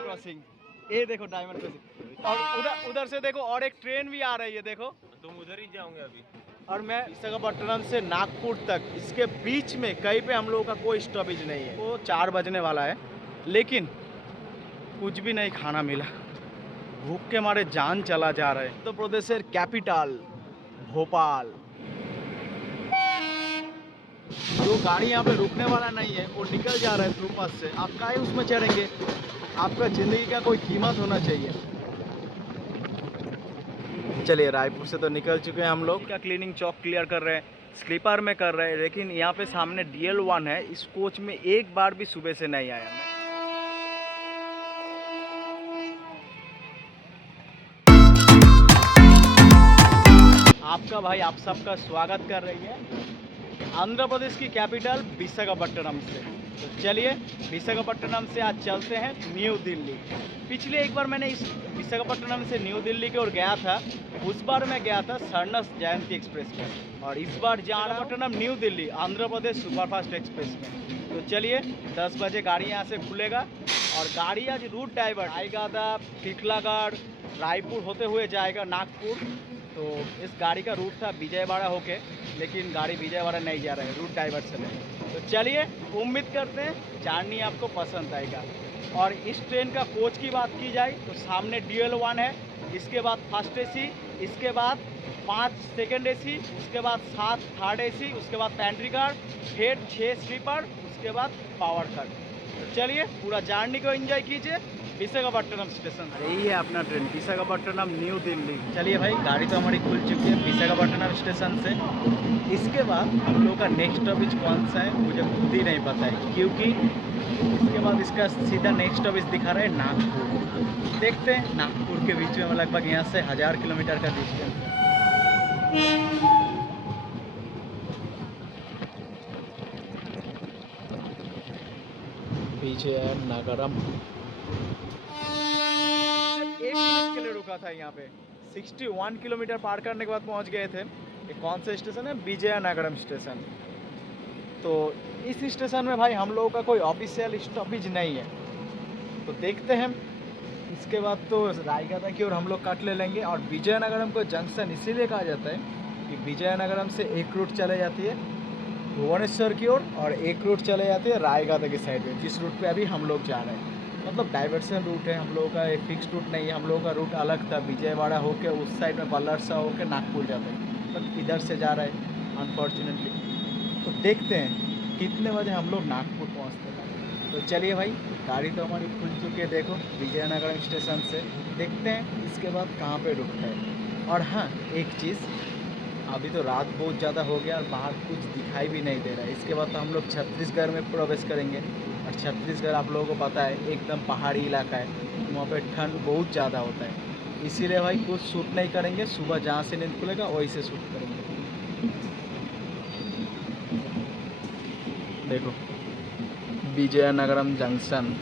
Crossing, ये देखो diamond crossing, और उधर से देखो और एक ट्रेन भी आ रही है, देखो तुम उधर ही जाओगे अभी। और मैं विशाखापट्टनम से नागपुर तक, इसके बीच में कहीं पे हम लोगों का कोई स्टॉपेज नहीं है। वो 4 बजने वाला है, लेकिन कुछ भी नहीं खाना मिला, भूख के मारे जान चला जा रहा है। उत्तर प्रदेशेर कैपिटल भोपाल। जो गाड़ी यहाँ पे रुकने वाला नहीं है वो निकल जा रहा है थ्रू पास से। आप काहे उसमें चढ़ेंगे? आपका ज़िंदगी का कोई कीमत होना चाहिए। चलिए, रायपुर से तो निकल चुके हैं हम लोग। का क्लीनिंग चौक क्लियर कर रहे हैं, स्लीपर में कर रहे हैं, लेकिन यहाँ पे सामने DL1 है, इस कोच में एक बार भी सुबह से नहीं आया मैं। आपका भाई आप सबका स्वागत कर रही है आंध्र प्रदेश की कैपिटल विशाखापट्टनम से। तो चलिए, विशाखापट्टनम से आज चलते हैं न्यू दिल्ली। पिछले एक बार मैंने इस विशाखापट्टनम से न्यू दिल्ली की ओर गया था, उस बार मैं गया था स्वर्ण जयंती एक्सप्रेस में, और इस बार जा रहा Visakhapatnam new Delhi Andhra Pradesh superfast express में। तो चलिए, 10 बजे गाड़ी यहाँ से खुलेगा, और गाड़ी आज रूट डाइवर्ट आएगा था टिटलागढ़, रायपुर होते हुए जाएगा नागपुर। तो इस गाड़ी का रूट था विजयवाड़ा होके, लेकिन गाड़ी विजयवाड़ा नहीं जा रहा है, रूट डाइवर्सन है। तो चलिए, उम्मीद करते हैं जर्नी आपको पसंद आएगा। और इस ट्रेन का कोच की बात की जाए तो सामने DL1 है, इसके बाद फर्स्ट AC, इसके बाद 5 सेकेंड AC, उसके बाद 7 थर्ड AC, उसके बाद पैंट्री कार, फिर 6 स्लीपर, उसके बाद पावर कार। तो चलिए, पूरा जर्नी को एंजॉय कीजिए विशाखापट्टनम स्टेशन। यही है अपना ट्रेन विशाखापट्टनम न्यू दिल्ली। चलिए भाई, गाड़ी तो हमारी खुल चुकी है विशाखापट्टनम स्टेशन से। इसके बाद हम लोग का नेक्स्ट स्टॉपेज कौन सा है मुझे खुद ही नहीं पता है, क्योंकि इसके बाद इसका सीधा नेक्स्ट स्टॉपेज दिखा रहा है नागपुर। देखते हैं, नागपुर के बीच में लगभग यहाँ से 1000 किलोमीटर का डिस्टेंस है। पीछे है नगरम। 1 मिनट के लिए रुका था यहाँ पे, 61 किलोमीटर पार करने के बाद पहुँच गए थे। ये कौन सा स्टेशन है? विजयनगरम स्टेशन। तो इस स्टेशन में भाई हम लोगों का कोई ऑफिशियल स्टॉपेज नहीं है, तो देखते हैं। इसके बाद तो रायगढ़ की ओर हम लोग कट ले लेंगे। और विजयनगरम को जंक्शन इसीलिए कहा जाता है कि विजयनगरम से एक रूट चले जाती है भुवनेश्वर की ओर, और एक रूट चले जाती है रायगढ़ की साइड में, जिस रूट पे अभी हम लोग जा रहे हैं। मतलब डाइवर्सन रूट है हम लोगों का, एक फिक्स रूट नहीं है। हम लोगों का रूट अलग था, विजयवाड़ा होके उस साइड में बल्लरसा होके नागपुर जाते हैं, बट इधर से जा रहे हैं अनफॉर्चुनेटली। तो देखते हैं कितने बजे हम लोग नागपुर पहुँचते हैं। तो चलिए भाई, गाड़ी तो हमारी खुल चुकी है, देखो विजयनगरम स्टेशन से। देखते हैं इसके बाद कहाँ पे रुकता है। और हाँ, एक चीज़, अभी तो रात बहुत ज़्यादा हो गया और बाहर कुछ दिखाई भी नहीं दे रहा है। इसके बाद तो हम लोग छत्तीसगढ़ में प्रवेश करेंगे, और छत्तीसगढ़ आप लोगों को पता है एकदम पहाड़ी इलाका है, वहाँ पे ठंड बहुत ज़्यादा होता है। इसीलिए भाई कुछ शूट नहीं करेंगे, सुबह जहाँ से नींद खुलेगा वहीं से शूट करेंगे। देखो विजयनगरम जंक्शन।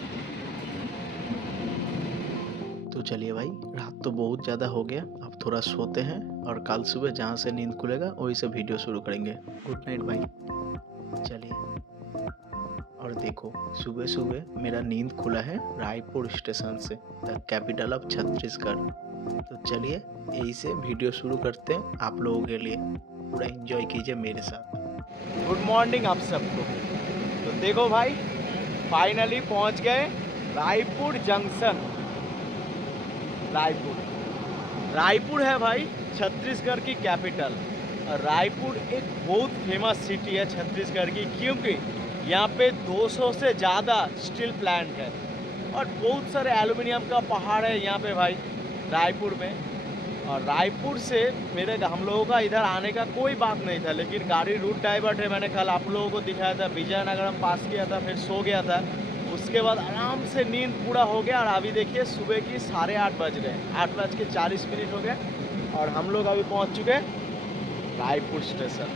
तो चलिए भाई, रात तो बहुत ज़्यादा हो गया, अब थोड़ा सोते हैं, और कल सुबह जहाँ से नींद खुलेगा वहीं से वीडियो शुरू करेंगे। गुड नाइट भाई। चलिए, और देखो सुबह सुबह मेरा नींद खुला है रायपुर स्टेशन से, द कैपिटल ऑफ छत्तीसगढ़। तो चलिए, यही से वीडियो शुरू करते हैं आप लोगों के लिए, पूरा एंजॉय कीजिए मेरे साथ। गुड मॉर्निंग आप सबको। तो देखो भाई, फाइनली पहुंच गए रायपुर जंक्शन। रायपुर है भाई छत्तीसगढ़ की कैपिटल। और रायपुर एक बहुत फेमस सिटी है छत्तीसगढ़ की, क्योंकि यहाँ पे 200 से ज़्यादा स्टील प्लांट है, और बहुत सारे एल्युमिनियम का पहाड़ है यहाँ पे भाई रायपुर में। और रायपुर से हम लोगों का इधर आने का कोई बात नहीं था, लेकिन गाड़ी रूट डाइवर्ट है। मैंने कल आप लोगों को दिखाया था, विजयनगरम पास किया था, फिर सो गया था। उसके बाद आराम से नींद पूरा हो गया, और अभी देखिए सुबह की 8:30 बज गए, 8:40 हो गए, और हम लोग अभी पहुंच चुके हैं रायपुर स्टेशन।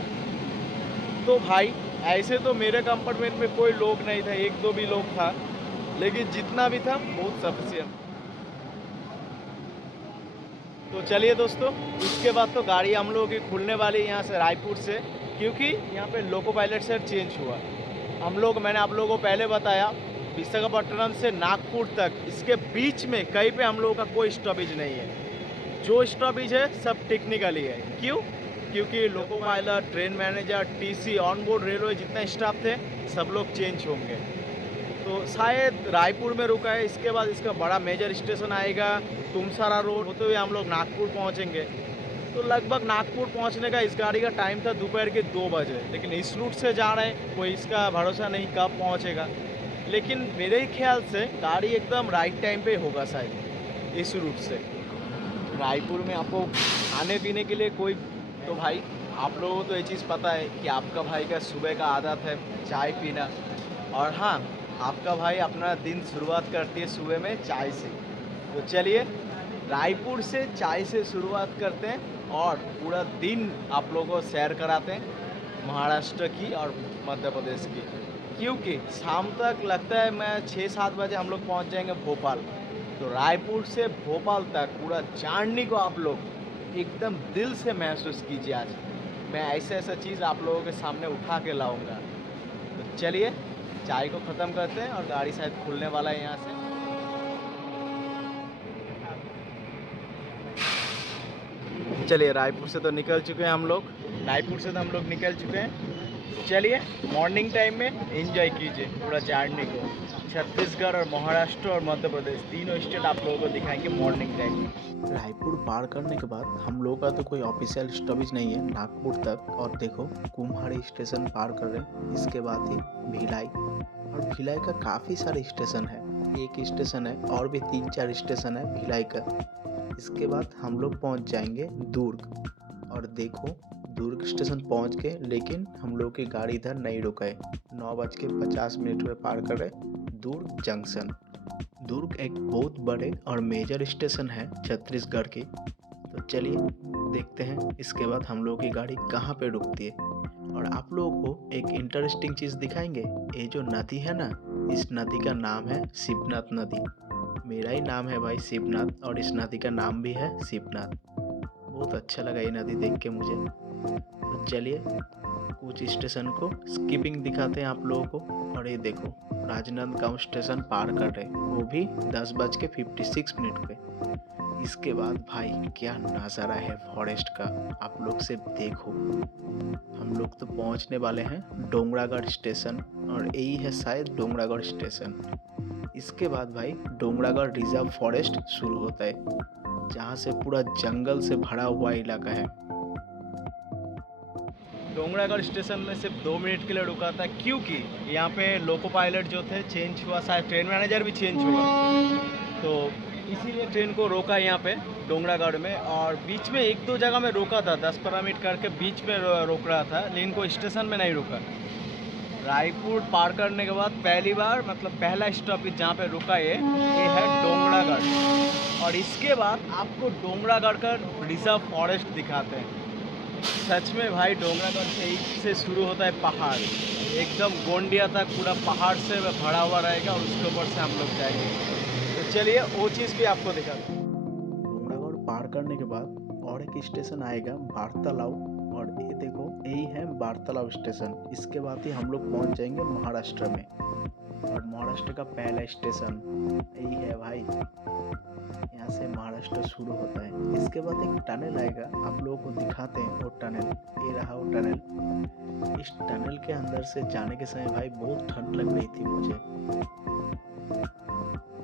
तो भाई ऐसे तो मेरे कंपार्टमेंट में कोई लोग नहीं था, 1-2 भी लोग था, लेकिन जितना भी था बहुत सफिशिएंट। तो चलिए दोस्तों, इसके बाद तो गाड़ी हम लोगों की खुलने वाली है यहाँ से रायपुर से, क्योंकि यहाँ पे लोको पायलट सर चेंज हुआ। मैंने आप लोगों को पहले बताया, विशाखापट्टनम से नागपुर तक इसके बीच में कहीं पे हम लोगों का कोई स्टॉपेज नहीं है। जो स्टॉपेज है सब टेक्निकली है। क्यों? क्योंकि loco pilot, train manager, TC, on board railway जितने स्टाफ थे सब लोग चेंज होंगे। तो शायद रायपुर में रुका है, इसके बाद इसका बड़ा मेजर स्टेशन आएगा तुमसारा रोड होते हुए हम लोग नागपुर पहुँचेंगे। तो लगभग नागपुर पहुंचने का इस गाड़ी का टाइम था दोपहर के 2 बजे, लेकिन इस रूट से जा रहे हैं, कोई इसका भरोसा नहीं कब पहुंचेगा। लेकिन मेरे ख्याल से गाड़ी एकदम राइट टाइम पे होगा शायद इस रूट से। रायपुर में आपको खाने पीने के लिए कोई, तो भाई आप लोगों को तो ये चीज़ पता है कि आपका भाई का सुबह का आदत है चाय पीना। और हाँ, आपका भाई अपना दिन शुरुआत करती है सुबह में चाय से। तो चलिए रायपुर से चाय से शुरुआत करते हैं और पूरा दिन आप लोगों को शेयर कराते हैं महाराष्ट्र की और मध्य प्रदेश की। क्योंकि शाम तक लगता है मैं 6-7 बजे हम लोग पहुंच जाएंगे भोपाल। तो रायपुर से भोपाल तक पूरा जर्नी को आप लोग एकदम दिल से महसूस कीजिए। आज मैं ऐसा चीज़ आप लोगों के सामने उठा के लाऊंगा। तो चलिए चाय को ख़त्म करते हैं और गाड़ी शायद खुलने वाला है यहाँ से। चलिए रायपुर से तो निकल चुके हैं हम लोग, चलिए मॉर्निंग टाइम में एंजॉय कीजिए पूरा जर्नी को। छत्तीसगढ़ और महाराष्ट्र और मध्य प्रदेश तीनों स्टेट आप लोगों को दिखाएंगे मॉर्निंग टाइम में। रायपुर पार करने के बाद हम लोगों का तो कोई ऑफिशियल स्टॉपेज नहीं है नागपुर तक। और देखो कुम्हाड़ी स्टेशन पार कर रहे हैं, इसके बाद ही भिलाई। और भिलाई का काफ़ी सारे स्टेशन है, एक स्टेशन है और भी 3-4 स्टेशन है भिलाई का। इसके बाद हम लोग पहुंच जाएंगे दुर्ग। और देखो दुर्ग स्टेशन पहुंच के, लेकिन हम लोग की गाड़ी इधर नहीं रुकाए। 9:50 में पार कर रहे दुर्ग जंक्शन। दुर्ग एक बहुत बड़े और मेजर स्टेशन है छत्तीसगढ़ की। तो चलिए देखते हैं इसके बाद हम लोग की गाड़ी कहाँ पे रुकती है। और आप लोगों को एक इंटरेस्टिंग चीज़ दिखाएंगे। ये जो नदी है ना, इस नदी का नाम है शिवनाथ नदी। मेरा ही नाम है भाई शिवनाथ और इस नदी का नाम भी है शिवनाथ। बहुत अच्छा लगा ये नदी देख के मुझे। तो चलिए कुछ स्टेशन को स्किपिंग दिखाते हैं आप लोगों को। और ये देखो राजनांदगांव स्टेशन पार कर रहे, वो भी 10:56 पे। इसके बाद भाई क्या नज़ारा है फॉरेस्ट का, आप लोग से देखो। हम लोग तो पहुंचने वाले हैं डोंगरागढ़ स्टेशन और यही है शायद डोंगरागढ़ स्टेशन। इसके बाद भाई डोंगरागढ़ रिजर्व फॉरेस्ट शुरू होता है, जहाँ से पूरा जंगल से भरा हुआ इलाका है। डोंगरागढ़ स्टेशन में सिर्फ 2 मिनट के लिए रुका था, क्योंकि यहाँ पे लोको पायलट जो थे चेंज हुआ, शायद ट्रेन मैनेजर भी चेंज हुआ, तो इसीलिए ट्रेन को रोका यहाँ पे डोंगरागढ़ में। और बीच में 1-2 जगह में रोका था, 10-15 मिनट करके बीच में रोक रहा था, लेकिन कोई स्टेशन में नहीं रुका। रायपुर पार करने के बाद पहली बार मतलब पहला स्टॉपेज जहाँ पे रुका ये है डोंगरागढ़। और इसके बाद आपको डोंगरागढ़ का रिजर्व फॉरेस्ट दिखाते हैं। सच में भाई डोंगरागढ़ से शुरू होता है पहाड़, एकदम गोंडिया तक पूरा पहाड़ से भरा हुआ रहेगा और उसके ऊपर से हम लोग जाएंगे। तो चलिए वो चीज़ भी आपको दिखाते हैं। डोंगरागढ़ पार करने के बाद और एक स्टेशन आएगा वार्तालाव। और ये देखो यही है वार्तालाव स्टेशन। इसके बाद ही हम लोग पहुंच जाएंगे महाराष्ट्र में। और महाराष्ट्र का पहला स्टेशन यही है भाई, यहाँ से महाराष्ट्र शुरू होता है। इसके बाद एक टनल आएगा, आप लोगों को दिखाते हैं वो टनल। ये रहा वो टनल। इस टनल के अंदर से जाने के समय भाई बहुत ठंड लग रही थी मुझे।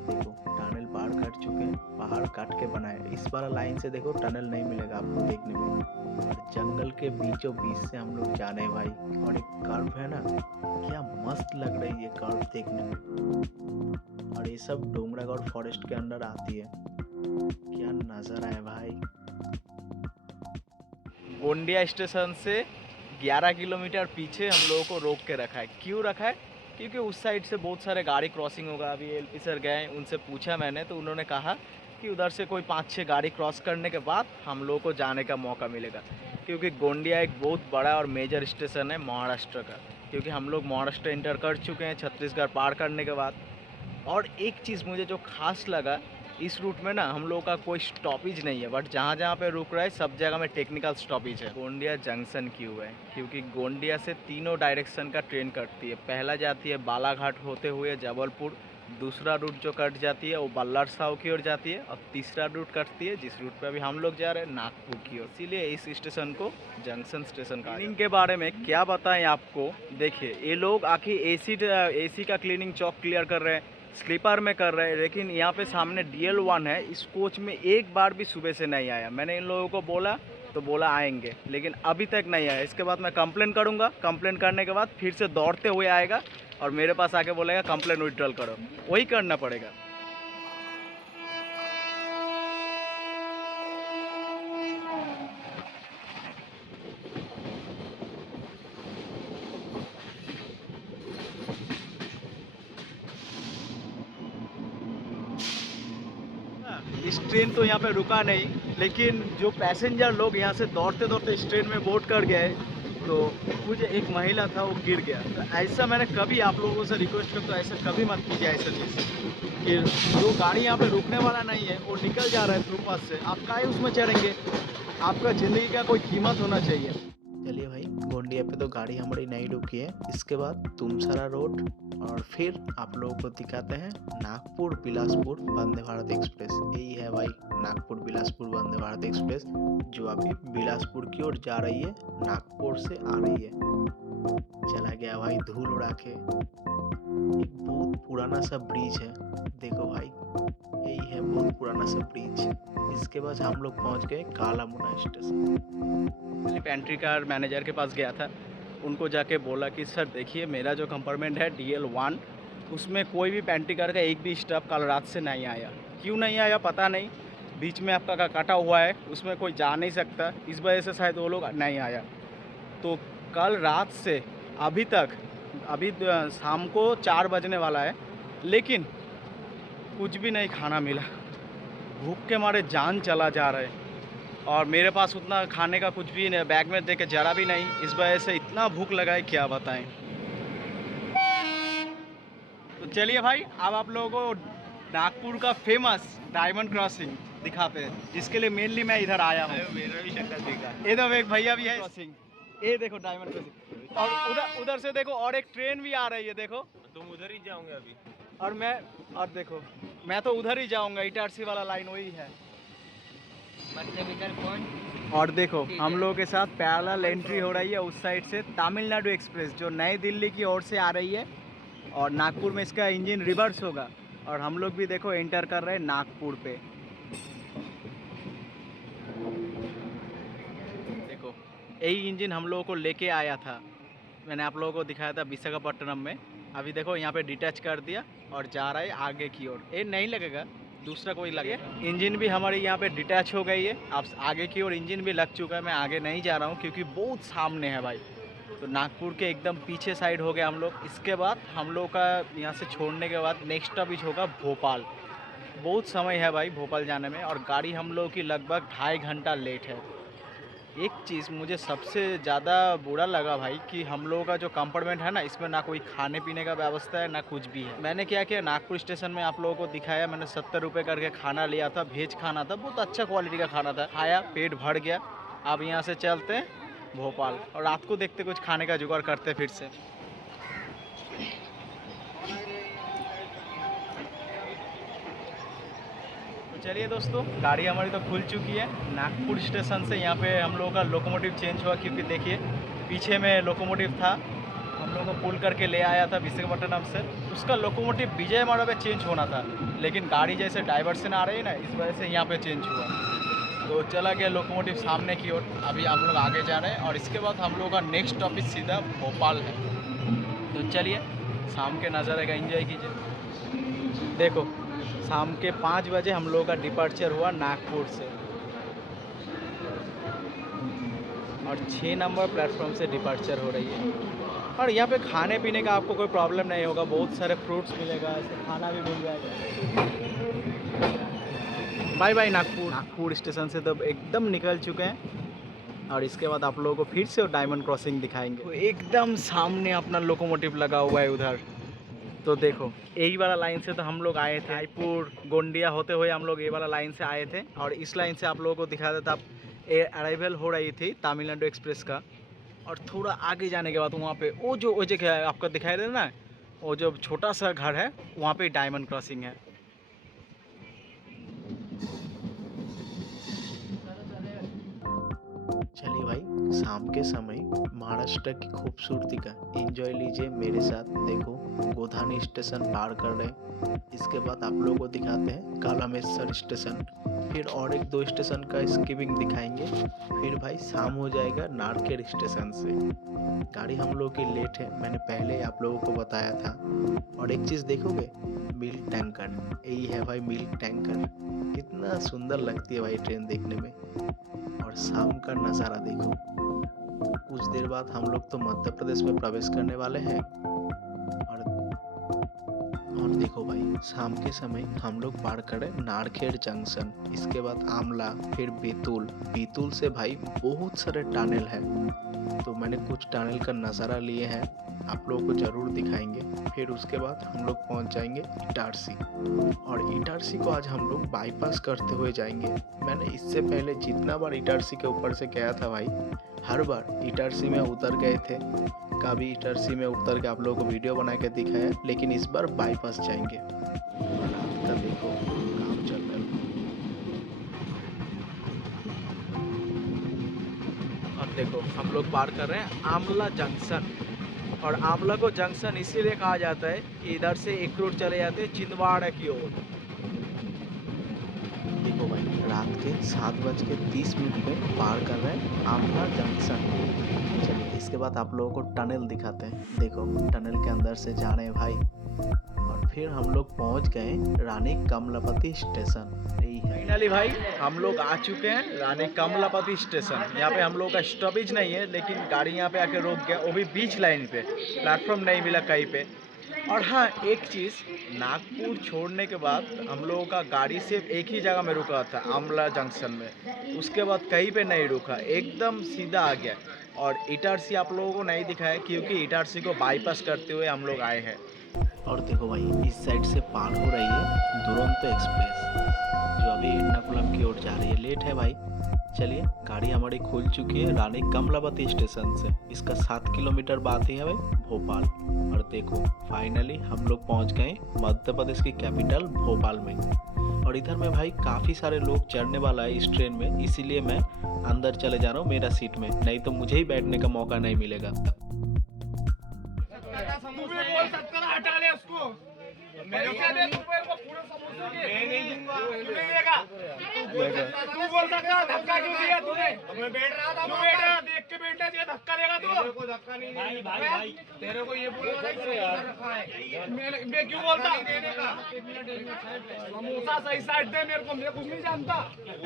देखो टनल पार कर चुके हैं, पहाड़ काट के बनाए। इस बार लाइन से देखो टनल नहीं मिलेगा आपको देखने में। और जंगल के बीचों बीच से हम लोग जा रहे हैं भाई। और एक कर्व है ना, क्या मस्त लग रही है कर्व देखने में। और ये सब डोंगरागढ़ फॉरेस्ट के अंदर आती है। क्या नज़ारा है भाई। गोंडिया स्टेशन से 11 किलोमीटर पीछे हम लोगों को रोक के रखा है। क्यों रखा है? क्योंकि उस साइड से बहुत सारे गाड़ी क्रॉसिंग होगा। अभी एलपी सर गए, उनसे पूछा मैंने, तो उन्होंने कहा कि उधर से कोई 5-6 गाड़ी क्रॉस करने के बाद हम लोगों को जाने का मौका मिलेगा। क्योंकि गोंडिया एक बहुत बड़ा और मेजर स्टेशन है महाराष्ट्र का, क्योंकि हम लोग महाराष्ट्र इंटर कर चुके हैं छत्तीसगढ़ पार करने के बाद। और एक चीज़ मुझे जो खास लगा इस रूट में ना हम लोग का कोई स्टॉपेज नहीं है, बट जहाँ जहाँ पे रुक रहा है सब जगह में टेक्निकल स्टॉपेज है। गोंडिया जंक्शन क्यों है? क्योंकि गोंडिया से तीनों डायरेक्शन का ट्रेन कटती है। पहला जाती है बालाघाट होते हुए जबलपुर, दूसरा रूट जो कट जाती है वो बल्लर साव की ओर जाती है, और तीसरा रूट कटती है जिस रूट पे अभी हम लोग जा रहे हैं नागपुर की ओर। इसीलिए इस स्टेशन को जंक्शन स्टेशन का। क्लीनिंग के बारे में क्या बताएं आपको, देखिए ये लोग आखिर एसी का क्लीनिंग चौक क्लियर कर रहे हैं, स्लीपर में कर रहे हैं, लेकिन यहाँ पे सामने DL1 है, इस कोच में एक बार भी सुबह से नहीं आया। मैंने इन लोगों को बोला तो बोला आएंगे, लेकिन अभी तक नहीं आया। इसके बाद मैं कंप्लेन करूँगा, कंप्लेन करने के बाद फिर से दौड़ते हुए आएगा और मेरे पास आके बोलेगा कंप्लेन विड्रॉल करो, वही करना पड़ेगा। इस ट्रेन तो यहाँ पे रुका नहीं, लेकिन जो पैसेंजर लोग यहाँ से दौड़ते दौड़ते इस ट्रेन में बोर्ड कर गए, तो कुछ एक महिला था वो गिर गया। तो ऐसा मैंने कभी आप लोगों से रिक्वेस्ट करता हूँ, ऐसा कभी मत कीजिए ऐसा चीज़ कि जो गाड़ी यहाँ पे रुकने वाला नहीं है वो निकल जा रहा है थ्रू पास से, आप काहे उसमें चढ़ेंगे? आपका ज़िंदगी का कोई कीमत होना चाहिए। चलिए भाई, गोंडिया पे तो गाड़ी हमारी नहीं रुकी है। इसके बाद तुमसरा रोड और फिर आप लोगों को दिखाते हैं नागपुर बिलासपुर वंदे भारत एक्सप्रेस। यही है भाई नागपुर बिलासपुर वंदे भारत एक्सप्रेस, जो अभी बिलासपुर की ओर जा रही है, नागपुर से आ रही है। चला गया भाई धूल उड़ा के। एक बहुत पुराना सा ब्रिज है, देखो भाई, यही है बहुत पुराना सा ब्रिज। इसके बाद हम लोग पहुंच गए कालामुना स्टेशन। पेंट्री कार मैनेजर के पास गया था, उनको जाके बोला कि सर देखिए मेरा जो कंपार्टमेंट है DL1, उसमें कोई भी पेंट्री कार का एक भी स्टाफ कल रात से नहीं आया। क्यों नहीं आया पता नहीं, बीच में आपका काटा हुआ है, उसमें कोई जा नहीं सकता, इस वजह से शायद वो लोग नहीं आया। तो कल रात से अभी तक, अभी शाम को 4 बजने वाला है, लेकिन कुछ भी नहीं खाना मिला। भूख के मारे जान चला जा रहा है, और मेरे पास उतना खाने का कुछ भी नहीं, बैग में देके जरा भी नहीं। इस वजह से इतना भूख लगा है क्या बताएं। तो चलिए भाई, अब आप लोगों को नागपुर का फेमस डायमंड क्रॉसिंग दिखाते हैं, जिसके लिए मेनली मैं इधर आया हूँ। मेरा भी शक्ल दिखा। ये तो एक भैया भी है क्रॉसिंग, ये देखो डायमंड क्रॉसिंग, और उधर से देखो और एक ट्रेन भी आ रही है, देखो। तुम उधर ही जाओगे अभी? और देखो मैं तो उधर ही जाऊंगा, इटारसी वाला लाइन वही है। मतलब इधर कौन? और देखो हम लोगों के साथ पैरेलल एंट्री हो रही है उस साइड से तमिलनाडु एक्सप्रेस, जो नई दिल्ली की ओर से आ रही है, और नागपुर में इसका इंजन रिवर्स होगा, और हम लोग भी देखो एंटर कर रहे हैं नागपुर पे। देखो यही इंजन हम लोगों को लेके आया था, मैंने आप लोगों को दिखाया था विशाखापट्टनम में। अभी देखो यहाँ पे डिटैच कर दिया और जा रहा है आगे की ओर। ये नहीं लगेगा, दूसरा कोई लगेगा। इंजन भी हमारी यहाँ पे डिटैच हो गई है, अब आगे की ओर इंजन भी लग चुका है। मैं आगे नहीं जा रहा हूँ क्योंकि बहुत सामने है भाई। तो नागपुर के एकदम पीछे साइड हो गए हम लोग। इसके बाद हम लोग का यहाँ से छोड़ने के बाद नेक्स्ट स्टॉपेज होगा भोपाल। बहुत समय है भाई भोपाल जाने में, और गाड़ी हम लोग की लगभग 2.5 घंटा लेट है। एक चीज़ मुझे सबसे ज़्यादा बुरा लगा भाई कि हम लोगों का जो कंपार्टमेंट है ना, इसमें ना कोई खाने पीने का व्यवस्था है ना कुछ भी है। मैंने क्या किया, नागपुर स्टेशन में आप लोगों को दिखाया, मैंने 70 रुपये करके खाना लिया था, वेज खाना था, बहुत अच्छा क्वालिटी का खाना था, खाया, पेट भर गया। अब यहाँ से चलते हैं भोपाल, और रात को देखते कुछ खाने का जुगाड़ करते फिर से। चलिए दोस्तों, गाड़ी हमारी तो खुल चुकी है। नागपुर स्टेशन से यहाँ पे हम लोगों का लोकोमोटिव चेंज हुआ, क्योंकि देखिए पीछे में लोकोमोटिव था, हम लोगों को पुल करके ले आया था विशाखापट्टनम से। उसका लोकोमोटिव विजयवाड़ा पे चेंज होना था, लेकिन गाड़ी जैसे डाइवर्सन आ रही है ना, इस वजह से यहाँ पे चेंज हुआ। तो चला गया लोकोमोटिव सामने की ओर। अभी हम लोग आगे जा रहे हैं, और इसके बाद हम लोगों का नेक्स्ट स्टॉपेज सीधा भोपाल है। तो चलिए शाम के नज़ारे का एंजॉय कीजिए। देखो शाम के 5 बजे हम लोगों का डिपार्चर हुआ नागपुर से, और 6 नंबर प्लेटफॉर्म से डिपार्चर हो रही है। और यहाँ पे खाने पीने का आपको कोई प्रॉब्लम नहीं होगा, बहुत सारे फ्रूट्स मिलेगा, खाना भी मिल जाएगा। Bye bye Nagpur. Nagpur station से तो एकदम निकल चुके हैं, और इसके बाद आप लोगों को फिर से डायमंड क्रॉसिंग दिखाएंगे। तो एकदम सामने अपना लोकोमोटिव लगा हुआ है उधर। तो देखो यही वाला लाइन से तो हम लोग आए थे, रायपुर गोंडिया होते हुए हम लोग ये वाला लाइन से आए थे, और इस लाइन से आप लोगों को दिखा देता अराइवल हो रही थी तमिलनाडु एक्सप्रेस का। और थोड़ा आगे जाने के बाद वहाँ पे वो जो जगह आपको दिखाई दे रहा है ना, वो जो छोटा सा घर है वहाँ पे डायमंड क्रॉसिंग है। चलिए भाई, शाम के समय महाराष्ट्र की खूबसूरती का एंजॉय लीजिए मेरे साथ। देखो गोधानी स्टेशन पार कर रहे हैं, इसके बाद आप लोगों को दिखाते हैं कालामेश्वर स्टेशन, फिर और एक दो स्टेशन का स्किपिंग दिखाएंगे, फिर भाई शाम हो जाएगा नारखेड़ स्टेशन से। गाड़ी हम लोग की लेट है, मैंने पहले आप लोगों को बताया था। और एक चीज़ देखोगे, मिल्क टैंकर, यही है भाई मिल्क टैंकर। कितना सुंदर लगती है भाई ट्रेन देखने में। और शाम का नज़ारा देखो। कुछ देर बाद हम लोग तो मध्य प्रदेश में प्रवेश करने वाले हैं। और देखो भाई, शाम के समय हम लोग पार करें नारखेड़ जंक्शन, इसके बाद आमला, फिर बैतूल से भाई बहुत सारे टनल हैं, तो मैंने कुछ टनल का नज़ारा लिए हैं, आप लोगों को ज़रूर दिखाएंगे। फिर उसके बाद हम लोग पहुंच जाएंगे इटारसी, और इटारसी को आज हम लोग बाईपास करते हुए जाएंगे। मैंने इससे पहले जितना बार इटारसी के ऊपर से गया था भाई, हर बार इटारसी में उतर गए थे, कभी इटारसी में उतर के आप लोगों को वीडियो बना के दिखाया, लेकिन इस बार बाईपास जाएंगे। रात का देखो काम चल रहा है। और देखो हम लोग पार कर रहे हैं आमला जंक्शन, और आमला को जंक्शन इसीलिए कहा जाता है कि इधर से एक रूट चले जाते हैं छिंदवाड़ा की ओर। देखो भाई, रात के 7:30 में पार कर रहे हैं आमला जंक्शन। चलिए इसके बाद आप लोगों को टनल दिखाते हैं। देखो टनल के अंदर से जा रहे हैं भाई, और फिर हम लोग पहुंच गए रानी कमलापति स्टेशन। यही है फाइनली भाई हम लोग आ चुके हैं रानी कमलापति स्टेशन। यहाँ पे हम लोग का स्टॉपेज नहीं है, लेकिन गाड़ी यहाँ पे आके रोक गया, वो भी बीच लाइन पे, प्लेटफॉर्म नहीं मिला कहीं पे। और हाँ, एक चीज़, नागपुर छोड़ने के बाद हम लोगों का गाड़ी सिर्फ एक ही जगह में रुका था, आमला जंक्शन में, उसके बाद कहीं पे नहीं रुका, एकदम सीधा आ गया। और इटारसी आप लोगों को नहीं दिखाया क्योंकि इटारसी को बाईपास करते हुए हम लोग आए हैं। और देखो भाई, इस साइड से पार हो रही है दुरंतो एक्सप्रेस, जो अभी एर्नाकुलम की ओर जा रही है। लेट है भाई, चलिए गाड़ी हमारी खुल चुकी है रानी कमलापति स्टेशन से। इसका 7 किलोमीटर बाद ही है भाई भोपाल। और देखो फाइनली हम लोग पहुंच गए मध्य प्रदेश की कैपिटल भोपाल में। और इधर में भाई काफ़ी सारे लोग चढ़ने वाला है इस ट्रेन में, इसीलिए मैं अंदर चले जा रहा हूँ मेरा सीट में, नहीं तो मुझे ही बैठने का मौका नहीं मिलेगा। मेरे क्या दे, तू मेरे को पूरे समोसे के मैं नहीं दूंगा, तू नहीं देगा, तू बोल सकता है धक्का क्यों दिया तूने? मैं बैठ रहा था, तू बैठ रहा, देख के बैठना चाहिए, धक्का देगा तू? मेरे को धक्का नहीं देगा भाई, तेरे को ये बोलना चाहिए, मैं क्यों बोलता देने का? समोसा सही साइड दे मेरे को, मैं कुछ नहीं जानता।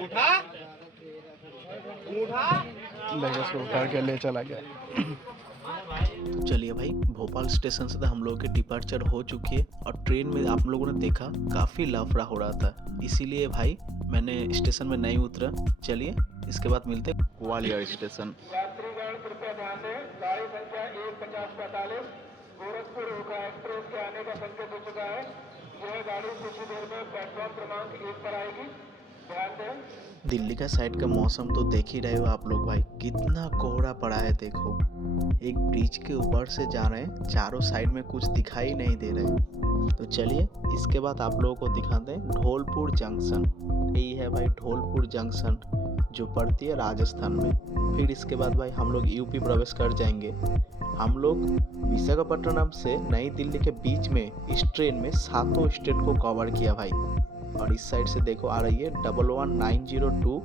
उठा उठा के ले चला गया। तो चलिए भाई, भोपाल स्टेशन से तो हम लोगों की डिपार्चर हो चुकी है, और ट्रेन में आप लोगों ने देखा काफ़ी लफड़ा हो रहा था, इसीलिए भाई मैंने स्टेशन में नहीं उतरा। चलिए इसके बाद मिलते हैं ग्वालियर स्टेशन। यात्रीगण कृपया ध्यान दें, गाड़ी संख्या 1545 गोरखपुर ओखा एक्सप्रेस के आने का संकेत हो चुका है। यह गाड़ी कुछ ही देर में प्लेटफॉर्म क्रमांक 1 पर आएगी, ध्यान दें। दिल्ली का साइड का मौसम तो देख ही रहे हो आप लोग भाई, कितना कोहरा पड़ा है। देखो एक ब्रिज के ऊपर से जा रहे हैं, चारों साइड में कुछ दिखाई नहीं दे रहे। तो चलिए इसके बाद आप लोगों को दिखाते हैं ढोलपुर जंक्शन। यही है भाई ढोलपुर जंक्शन, जो पड़ती है राजस्थान में। फिर इसके बाद भाई हम लोग यूपी प्रवेश कर जाएंगे। हम लोग विशाखापट्टनम से नई दिल्ली के बीच में इस ट्रेन में 7 स्टेट को कवर किया भाई। और इस साइड से देखो आ रही है 11902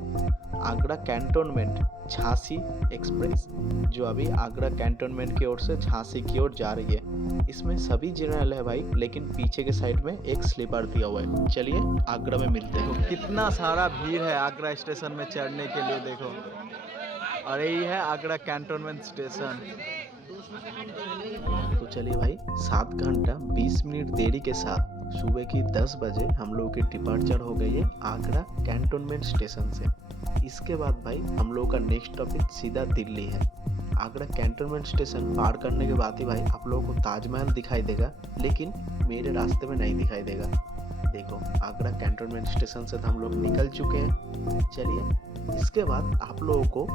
आगरा कैंटोनमेंट झांसी एक्सप्रेस, जो अभी आगरा कैंटोनमेंट की ओर से झांसी की ओर जा रही है। इसमें सभी जनरल है भाई, लेकिन पीछे के साइड में एक स्लीपर दिया हुआ है। चलिए आगरा में मिलते हैं। कितना सारा भीड़ है आगरा स्टेशन में चढ़ने के लिए, देखो। और यही है आगरा कैंटोनमेंट स्टेशन। तो चलिए भाई, 7 घंटा 20 मिनट देरी के साथ सुबह की 10 बजे हम लोग की डिपार्चर हो गई है आगरा कैंटोनमेंट स्टेशन से। इसके बाद भाई हम लोग का नेक्स्ट टॉपिक सीधा दिल्ली है। आगरा कैंटोनमेंट स्टेशन पार करने के बाद ही भाई आप लोगों को ताजमहल दिखाई देगा, लेकिन मेरे रास्ते में नहीं दिखाई देगा। देखो आगरा कैंटोनमेंट स्टेशन से तो हम लोग निकल चुके हैं। चलिए इसके बाद आप लोगों को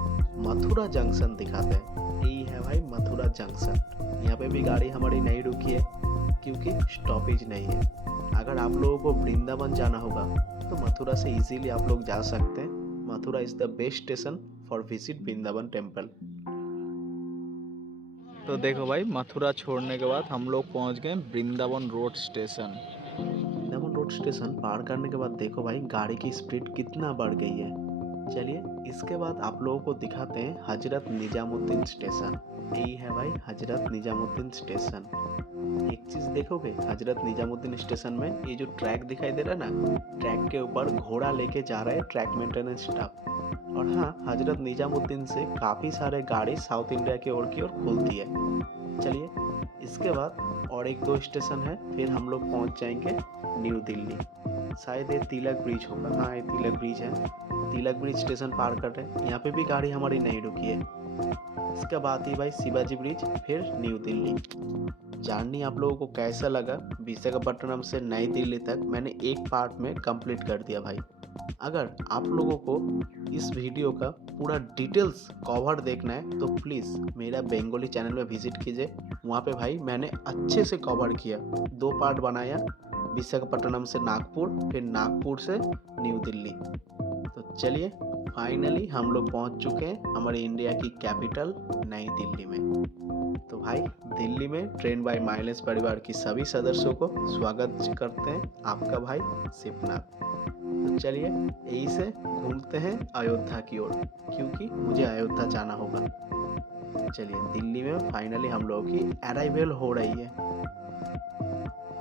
मथुरा जंक्शन दिखाते हैं। यही है भाई मथुरा जंक्शन। यहाँ पे भी गाड़ी हमारी नहीं रुकी है क्योंकि स्टॉपेज नहीं है। अगर आप लोगों को वृंदावन जाना होगा तो मथुरा से इजीली आप लोग जा सकते हैं। Mathura is the best station for visit Vrindavan temple. तो देखो भाई मथुरा छोड़ने के बाद हम लोग पहुंच गए Vrindavan Road station. Vrindavan Road station पार करने के बाद देखो भाई गाड़ी की स्पीड कितना बढ़ गई है। चलिए इसके बाद आप लोगों को दिखाते हैं हजरत निजामुद्दीन स्टेशन। यही है भाई हजरत निजामुद्दीन स्टेशन। एक चीज देखोगे हजरत निजामुद्दीन स्टेशन में ये जो ट्रैक दिखाई दे रहा है ना, ट्रैक के ऊपर घोड़ा लेके जा रहा है ट्रैक मेंटेनेंस स्टाफ। और हाँ, हजरत निजामुद्दीन से काफ़ी सारे गाड़ी साउथ इंडिया की ओर खुलती है। चलिए इसके बाद और एक दो स्टेशन है, फिर हम लोग पहुंच जाएंगे न्यू दिल्ली। शायद ये तिलक ब्रिज होगा। हाँ ये तिलक ब्रिज है। तिलक ब्रिज स्टेशन पार कर रहे हैं। यहाँ पे भी गाड़ी हमारी नहीं रुकी है। इसके बाद ही भाई शिवाजी ब्रिज, फिर न्यू दिल्ली। जर्नी आप लोगों को कैसा लगा विशाखापट्टनम से नई दिल्ली तक, मैंने एक पार्ट में कंप्लीट कर दिया भाई। अगर आप लोगों को इस वीडियो का पूरा डिटेल्स कवर देखना है तो प्लीज़ मेरा बंगाली चैनल में विजिट कीजिए। वहाँ पे भाई मैंने अच्छे से कवर किया, 2 पार्ट बनाया, विशाखापट्टनम से नागपुर, फिर नागपुर से न्यू दिल्ली। तो चलिए फाइनली हम लोग पहुँच चुके हैं हमारे इंडिया की कैपिटल नई दिल्ली में। तो भाई दिल्ली में ट्रेन बाय माइलेज परिवार की सभी सदस्यों को स्वागत करते हैं आपका भाई शिवनाथ। तो चलिए यही से घूमते हैं अयोध्या की ओर, क्योंकि मुझे अयोध्या जाना होगा। चलिए दिल्ली में फाइनली हम लोगों की अराइवल हो रही है।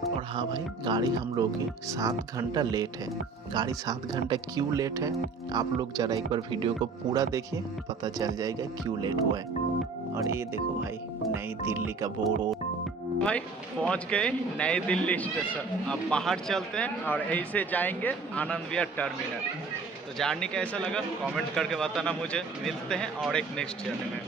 और हाँ भाई गाड़ी हम लोगों की 7 घंटा लेट है। गाड़ी 7 घंटा क्यों लेट है आप लोग जरा एक बार वीडियो को पूरा देखिए, पता चल जाएगा क्यों लेट हुआ है। और ये देखो भाई नई दिल्ली का बोर्ड। भाई पहुंच गए नई दिल्ली स्टेशन। अब बाहर चलते हैं और यहीं से जाएंगे आनंद विहार टर्मिनल। तो जर्नी कैसा लगा कमेंट करके बताना मुझे। मिलते हैं और एक नेक्स्ट जर्नी में।